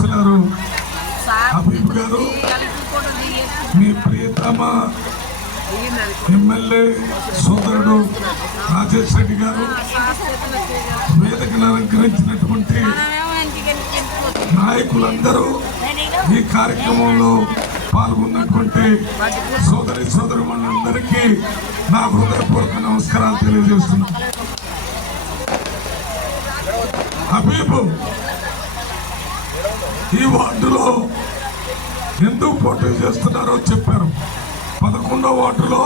Councillor Habib గారు, మీ ప్రియతమ MLA సోదరుడు రాజేష్ రెడ్డి గారు, వేదికను అలంకరించినటువంటి నాయకులందరూ, ఈ కార్యక్రమంలో పాల్గొన్నటువంటి సోదరులందరికీ నా హృదయపూర్వక నమస్కారాలు తెలియజేస్తున్నాను. హబీబు ఈ వార్డులో ఎందుకు పోటీ చేస్తున్నారో చెప్పారు. 11వ వార్డులో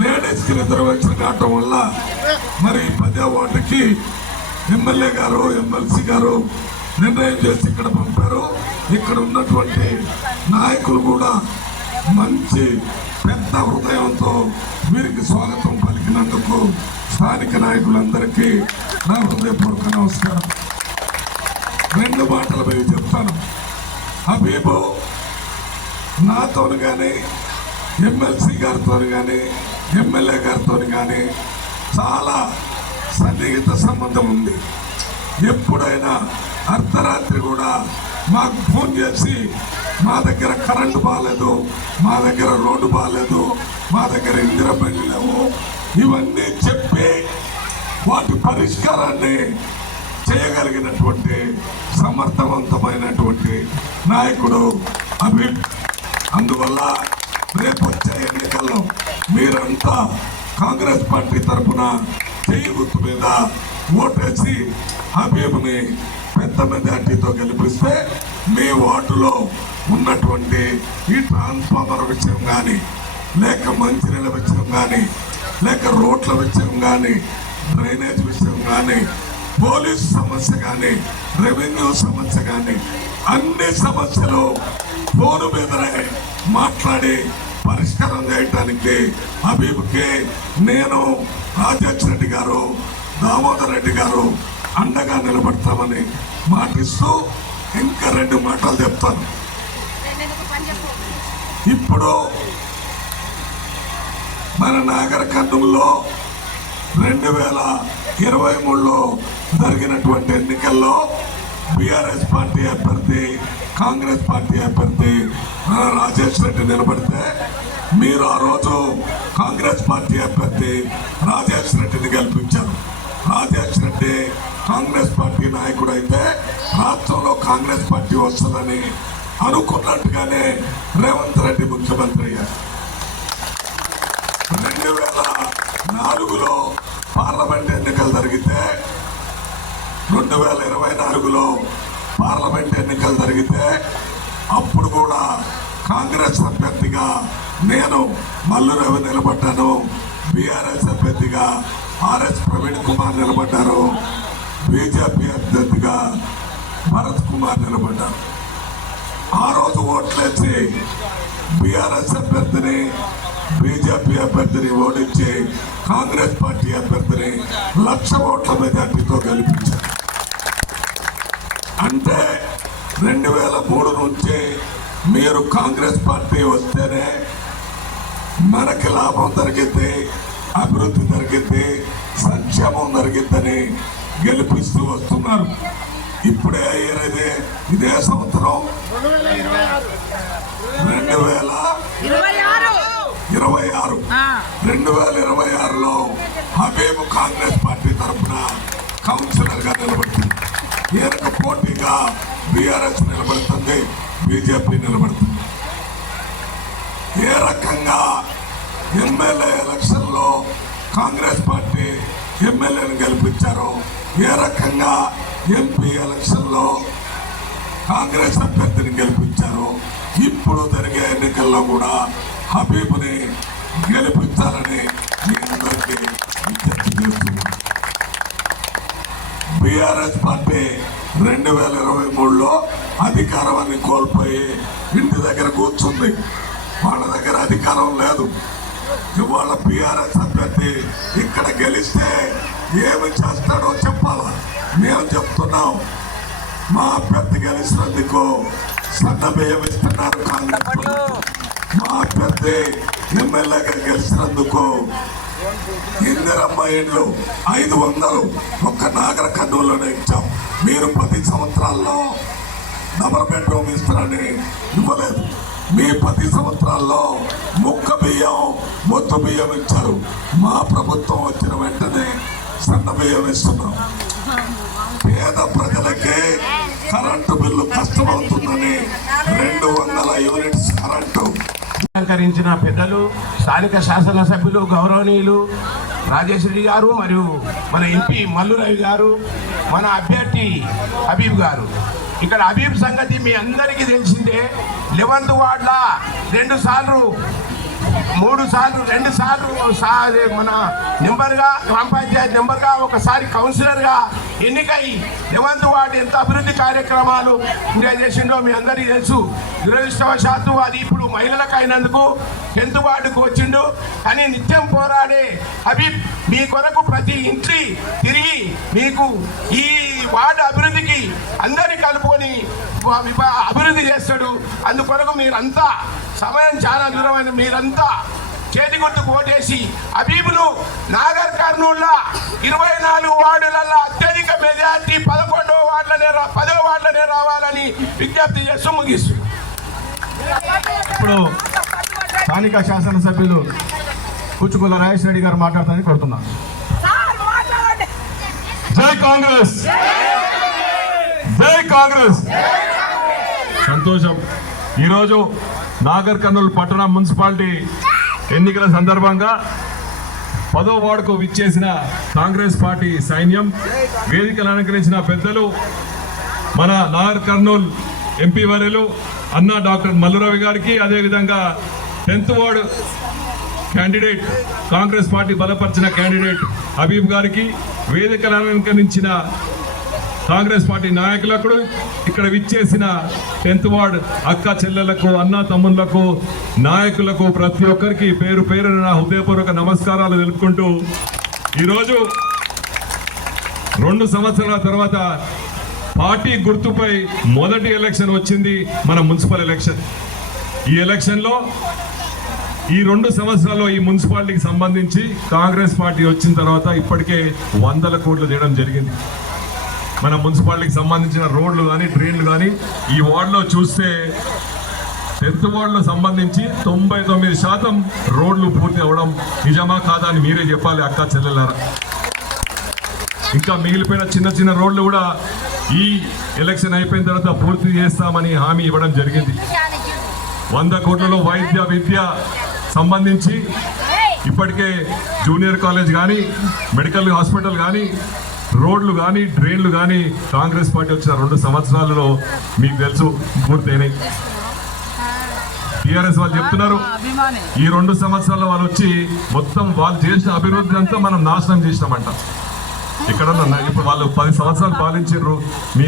లేడీస్కి రిజర్వేషన్ కావటం వల్ల మరి 10వ వార్డుకి ఎమ్మెల్యే గారు, ఎమ్మెల్సీ గారు నిర్ణయం చేసి ఇక్కడ పంపారు. ఇక్కడ ఉన్నటువంటి నాయకులు కూడా మంచి పెద్ద హృదయంతో వీరికి స్వాగతం పలికినందుకు స్థానిక నాయకులందరికీ నా హృదయపూర్వక నమస్కారం. 2 మాటలు మీరు చెప్తాను. హబీబు నాతో కానీ, ఎమ్మెల్సీ గారితో కానీ, ఎమ్మెల్యే గారితో కానీ చాలా సన్నిహిత సంబంధం ఉంది. ఎప్పుడైనా అర్ధరాత్రి కూడా మాకు ఫోన్ చేసి మా దగ్గర కరెంటు బాగాలేదు, మా దగ్గర రోడ్డు బాగాలేదు, మా దగ్గర ఇందిరా పెళ్లి లేవు, ఇవన్నీ చెప్పి వాటి పరిష్కారాన్ని చేయగలిగినటువంటి సమర్థవంతమైనటువంటి నాయకుడు హబీబ్. అందువల్ల రేపు వచ్చే ఎన్నికల్లో మీరంతా కాంగ్రెస్ పార్టీ తరఫున చేయి గుర్తు మీద ఓటేసి హబీబ్ని పెద్ద మెజార్టీతో గెలిపిస్తే మీ వార్డులో ఉన్నటువంటి ఈ ట్రాన్స్ఫార్మర్ విషయం కానీ, లేక మంచినీళ్ళ విషయం కానీ, లేక రోడ్ల విషయం కానీ, డ్రైనేజ్ విషయం కానీ, పోలీస్ సమస్య కానీ, రెవెన్యూ సమస్య కానీ, అన్ని సమస్యలు ఫోను మీదనే మాట్లాడి పరిష్కారం చేయడానికి హబీబ్కి నేను, రాజేష్ రెడ్డి గారు, దామోదర్ రెడ్డి గారు అండగా నిలబడతామని మాటిస్తూ ఇంకా 2 మాటలు చెప్తాను. ఇప్పుడు మన నాగర్ కర్నూలులో 2023లో జరిగినటువంటి ఎన్నికల్లో బీఆర్ఎస్ పార్టీ అభ్యర్థి, కాంగ్రెస్ పార్టీ అభ్యర్థి రాజేష్ రెడ్డి నిలబడితే మీరు ఆ రోజు కాంగ్రెస్ పార్టీ అభ్యర్థి రాజేష్ రెడ్డిని గెలిపించారు. రాజేష్ రెడ్డి కాంగ్రెస్ పార్టీ నాయకుడు అయితే రాష్ట్రంలో కాంగ్రెస్ పార్టీ వస్తుందని అనుకున్నట్టుగానే రేవంత్ రెడ్డి ముఖ్యమంత్రి అయ్యారు. 2004లో పార్లమెంట్ ఎన్నికలు జరిగితే, 2024లో పార్లమెంట్ ఎన్నికలు జరిగితే అప్పుడు కూడా కాంగ్రెస్ అభ్యర్థిగా నేను మల్లురవి నిలబడ్డాను, బీఆర్ఎస్ అభ్యర్థిగా ఆర్ఎస్ ప్రవీణ్ కుమార్ నిలబడ్డారు, బీజేపీ అభ్యర్థిగా భరత్ కుమార్ నిలబడ్డారు. ఆ రోజు ఓట్లేసి బీఆర్ఎస్ అభ్యర్థిని, బీజేపీ అభ్యర్థిని ఓడించి కాంగ్రెస్ పార్టీ అభ్యర్థిని 1,00,000 ఓట్ల మెజార్టీతో గెలిపించారు. అంటే 2003 నుంచి మీరు కాంగ్రెస్ పార్టీ వస్తేనే మనకి లాభం జరిగింది, అభివృద్ధి జరిగింది, సంక్షేమం జరిగిందని గెలిపిస్తూ వస్తున్నారు. ఇప్పుడే అయ్యేది ఇదే సంవత్సరం 2026లో హబీబ్ కాంగ్రెస్ పార్టీ తరఫున కౌన్సిలర్ గా నిలబడుతుంది. ఈయనకు పోటీగా బీఆర్ఎస్ నిలబడుతుంది, బీజేపీ నిలబడుతుంది. ఏ రకంగా ఎమ్మెల్యే ఎలక్షన్లో కాంగ్రెస్ పార్టీ ఎమ్మెల్యేను గెలిపించారో, ఏ రకంగా ఎంపీ ఎలక్షన్లో కాంగ్రెస్ అభ్యర్థిని గెలిపించారో, ఇప్పుడు జరిగే ఎన్నికల్లో కూడా హబీబ్ని గెలిపించాలని మీ అందరికీ విజ్ఞప్తి చేస్తున్నాను. బీఆర్ఎస్ పార్టీ 2023లో అధికారాన్ని కోల్పోయి ఇంటి దగ్గర కూర్చుంది. వాళ్ళ దగ్గర అధికారం లేదు. ఇవాళ బీఆర్ఎస్ అభ్యర్థి ఇక్కడ గెలిస్తే ఏమి చేస్తాడో చెప్పాలా. మేము చెప్తున్నాం, మా అభ్యర్థి గెలిచినందుకు సన్న బియ్యం ఇస్తున్నారు కాంగ్రెస్. మా అభ్యర్థి ఎమ్మెల్యేగా గెలిచినందుకు ఇందిరమ్మ ఇండ్లు 500 ఒక్క నాగర కర్నూలులోనే ఇచ్చాం. మీరు 10 సంవత్సరాల్లో డబల్ బెడ్రూమ్ ఇస్తారని ఇవ్వలేదు. మీ 10 సంవత్సరాల్లో ముక్క బియ్యం మొత్తం బియ్యం ఇచ్చారు. మా ప్రభుత్వం వచ్చిన వెంటనే సన్న బియ్యం ఇస్తున్నాం. పేద ప్రజలకి కరెంటు బిల్లు కష్టమవుతుందని 200 యూనిట్స్ కరెంటు. అలంకరించిన పెద్దలు, స్థానిక శాసనసభ్యులు గౌరవనీయులు రాజేష్ రెడ్డి గారు మరియు మన ఎంపీ మల్లు రవి గారు, మన అభ్యర్థి హబీబ్ గారు. ఇక్కడ హబీబ్ సంగతి మీ అందరికీ తెలిసిందే. 11th వార్డుల 2 సార్లు 3 సార్లు 2 సార్లు మన నెంబర్గా గ్రామ పంచాయతీ నెంబర్గా ఒకసారి కౌన్సిలర్గా ఎన్నికై 11th వార్డు ఎంత అభివృద్ధి కార్యక్రమాలు చేసిండో మీ అందరికీ తెలుసు. దురదృష్టవశాత్తు అది ఇప్పుడు మహిళలకు అయినందుకు 10th వార్డుకు వచ్చిండు. కానీ నిత్యం పోరాడే హబీబ్ మీ కొరకు ప్రతి ఇంటి తిరిగి మీకు ఈ వార్డు అభివృద్ధికి అందరినీ కలుపుకొని అభివృద్ధి చేస్తాడు. అందుకొరకు మీరంతా సమయం చాలా దూరమైన మీరంతా చేతి గుర్తుకు ఓటేసి హబీబును నాగర్ కర్నూలులో 24 వార్డులలో అత్యధిక మెజార్టీ 10వ వార్డులనే రావాలని విజ్ఞప్తి చేస్తూ ముగిస్తూ ఇప్పుడు స్థానిక శాసనసభ్యులు కూచుకుల రాజేష్ రెడ్డి గారు మాట్లాడతానని కోరుతున్నాను. జై కాంగ్రెస్, జై కాంగ్రెస్. సంతోషం. ఈరోజు నాగర్ కర్నూలు పట్టణ మున్సిపాలిటీ ఎన్నికల సందర్భంగా 10వ వార్డుకు విచ్చేసిన కాంగ్రెస్ పార్టీ సైన్యం, వేదికలు అలంకరించిన పెద్దలు, మన నాగర్ కర్నూలు ఎంపీ వర్యులు అన్న డాక్టర్ మల్లురవి గారికి, అదేవిధంగా 10th ward candidate Congress party బలపరిచిన క్యాండిడేట్ హబీబ్ గారికి, వేదికలు అలంకరించిన కాంగ్రెస్ పార్టీ నాయకులకు, ఇక్కడ విచ్చేసిన 10th వార్డు అక్క చెల్లెలకు, అన్న తమ్ముళ్లకు, నాయకులకు ప్రతి ఒక్కరికి పేరు పేరున నా హృదయపూర్వక నమస్కారాలు తెలుపుకుంటూ, ఈరోజు 2 సంవత్సరాల తర్వాత పార్టీ గుర్తుపై మొదటి ఎలక్షన్ వచ్చింది, మన మున్సిపల్ ఎలక్షన్. ఈ ఎలక్షన్లో ఈ 2 సంవత్సరాల్లో ఈ మున్సిపాలిటీకి సంబంధించి కాంగ్రెస్ పార్టీ వచ్చిన తర్వాత ఇప్పటికే 100 కోట్లు చేయడం జరిగింది. మన మున్సిపాలిటీకి సంబంధించిన రోడ్లు కానీ డ్రైన్లు కానీ ఈ వార్డులో చూస్తే 10th వార్డులో సంబంధించి 99% రోడ్లు పూర్తి అవ్వడం నిజమా కాదా అని మీరే చెప్పాలి అక్క చెల్లెలారా. ఇంకా మిగిలిపోయిన చిన్న చిన్న రోడ్లు కూడా ఈ ఎలక్షన్ అయిపోయిన తర్వాత పూర్తి చేస్తామని హామీ ఇవ్వడం జరిగింది. 100 కోట్లలో వైద్య విద్య సంబంధించి ఇప్పటికే జూనియర్ కాలేజ్ కానీ, మెడికల్ హాస్పిటల్ కానీ, రోడ్లు కానీ, డ్రైన్లు కానీ కాంగ్రెస్ పార్టీ వచ్చిన 2 సంవత్సరాలలో మీకు తెలుసు పూర్తయినాయి. టీఆర్ఎస్ వాళ్ళు చెప్తున్నారు ఈ 2 సంవత్సరాల్లో వాళ్ళు వచ్చి మొత్తం వాళ్ళు చేసిన అభివృద్ధి అంతా మనం నాశనం చేసినామంట. ఎక్కడన్నా ఇప్పుడు వాళ్ళు 10 సంవత్సరాలు పాలించారు. మీ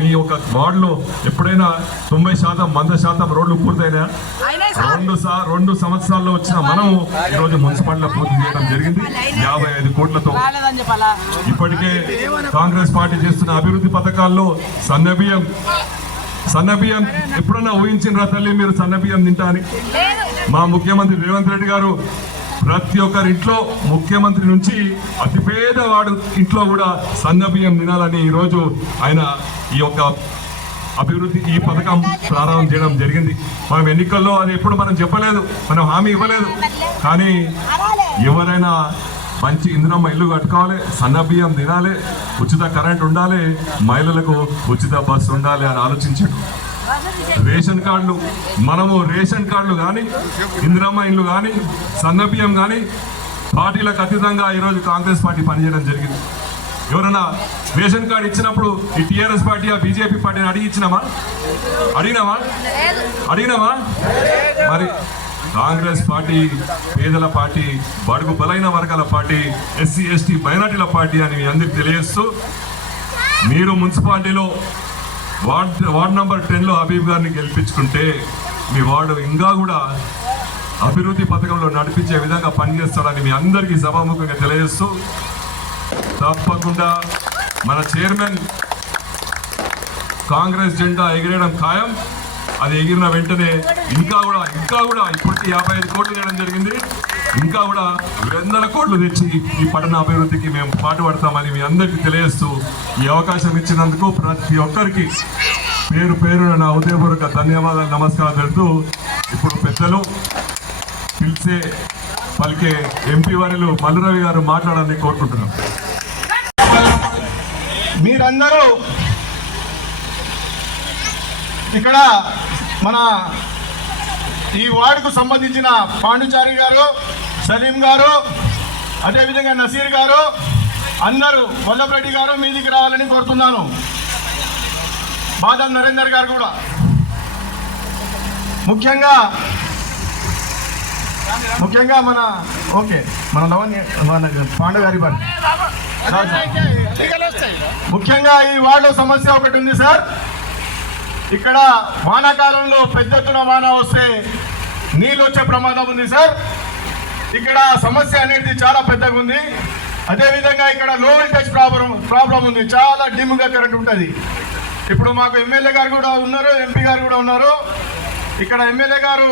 మీ ఒక వార్డులో ఎప్పుడైనా 90% 100% రోడ్లు పూర్తయినా? 2 సంవత్సరాల్లో వచ్చిన మనం ఈరోజు మున్సిపాలిటీలో పూర్తి చేయడం జరిగింది 55 కోట్లతో. ఇప్పటికే కాంగ్రెస్ పార్టీ చేస్తున్న అభివృద్ధి పథకాల్లో సన్నబియ్యం ఎప్పుడన్నా ఊహించినరా తల్లి మీరు సన్నబియ్యం తింటా అని? మా ముఖ్యమంత్రి రేవంత్ రెడ్డి గారు ప్రతి ఒక్కరి ఇంట్లో, ముఖ్యమంత్రి నుంచి అతిపేద వాడు ఇంట్లో కూడా సన్నబియ్యం తినాలని ఈరోజు ఆయన ఈ యొక్క అభివృద్ధి ఈ పథకం ప్రారంభం చేయడం జరిగింది. మనం ఎన్నికల్లో అది ఎప్పుడు మనం చెప్పలేదు, మనం హామీ ఇవ్వలేదు. కానీ ఎవరైనా మంచి ఇందిరమ్మ ఇల్లు కట్టుకోవాలి, సన్నబియ్యం తినాలి, ఉచిత కరెంట్ ఉండాలి, మహిళలకు ఉచిత బస్సు ఉండాలి అని ఆలోచించాడు. రేషన్ కార్డులు, మనము రేషన్ కార్డులు కానీ, ఇందిరమ్మ ఇల్లు కానీ, సన్నబియ్యం కానీ పార్టీలకు అతీతంగా ఈరోజు కాంగ్రెస్ పార్టీ పనిచేయడం జరిగింది. ఎవరైనా రేషన్ కార్డు ఇచ్చినప్పుడు ఈ టీఆర్ఎస్ పార్టీ బీజేపీ పార్టీని అడిగినామా? మరి కాంగ్రెస్ పార్టీ పేదల పార్టీ, బడుగు బలైన వర్గాల పార్టీ, ఎస్సీ ఎస్టీ మైనార్టీల పార్టీ అని మీ అందరికి తెలియజేస్తూ, మీరు మున్సిపాలిటీలో వార్డ్ నంబర్ 10లో హబీబ్ గారిని గెలిపించుకుంటే మీ వార్డు ఇంకా కూడా అభివృద్ధి పథకంలో నడిపించే విధంగా పనిచేస్తాడని మీ అందరికీ సభాముఖంగా తెలియజేస్తూ, తప్పకుండా మన చైర్మన్ కాంగ్రెస్ జెండా ఎగిరేయడం ఖాయం. అది ఎగిరిన వెంటనే ఇంకా కూడా ఇప్పటికీ 55 కోట్లు వేయడం జరిగింది. ఇంకా కూడా వందల కోట్లు తెచ్చి ఈ పట్టణ అభివృద్ధికి మేము పాటుపడతామని మీ అందరికీ తెలియజేస్తూ ఈ అవకాశం ఇచ్చినందుకు ప్రతి ఒక్కరికి పేరు పేరున నా హృదయపూర్వక ధన్యవాదాలు నమస్కారం తెలుపుతూ ఇప్పుడు పెద్దలు పిలిచే పలికే ఎంపీ వారిలో మల్లురవి గారు మాట్లాడాలని కోరుకుంటున్నాం. మీరందరూ ఇక్కడ మన ఈ వార్డుకు సంబంధించిన పాండుచారి గారు, సలీం గారు, అదేవిధంగా నసీర్ గారు, అందరూ వల్లభరెడ్డి గారు మీదికి రావాలని కోరుతున్నాను. బాదం నరేందర్ గారు కూడా ముఖ్యంగా మన లవణ్య మన పాండు గారి ముఖ్యంగా ఈ వార్డు సమస్య ఒకటి ఉంది సార్. ఇక్కడ వానాకాలంలో పెద్ద ఎత్తున వాన వస్తే నీళ్ళు వచ్చే ప్రమాదం ఉంది సార్. ఇక్కడ సమస్య అనేది చాలా పెద్దగా ఉంది. అదేవిధంగా ఇక్కడ లో వోల్టేజ్ ప్రాబ్లం ఉంది. చాలా డిమ్గా కరెంట్ ఉంటుంది. ఇప్పుడు మాకు ఎమ్మెల్యే గారు కూడా ఉన్నారు, ఎంపీ గారు కూడా ఉన్నారు. ఇక్కడ ఎమ్మెల్యే గారు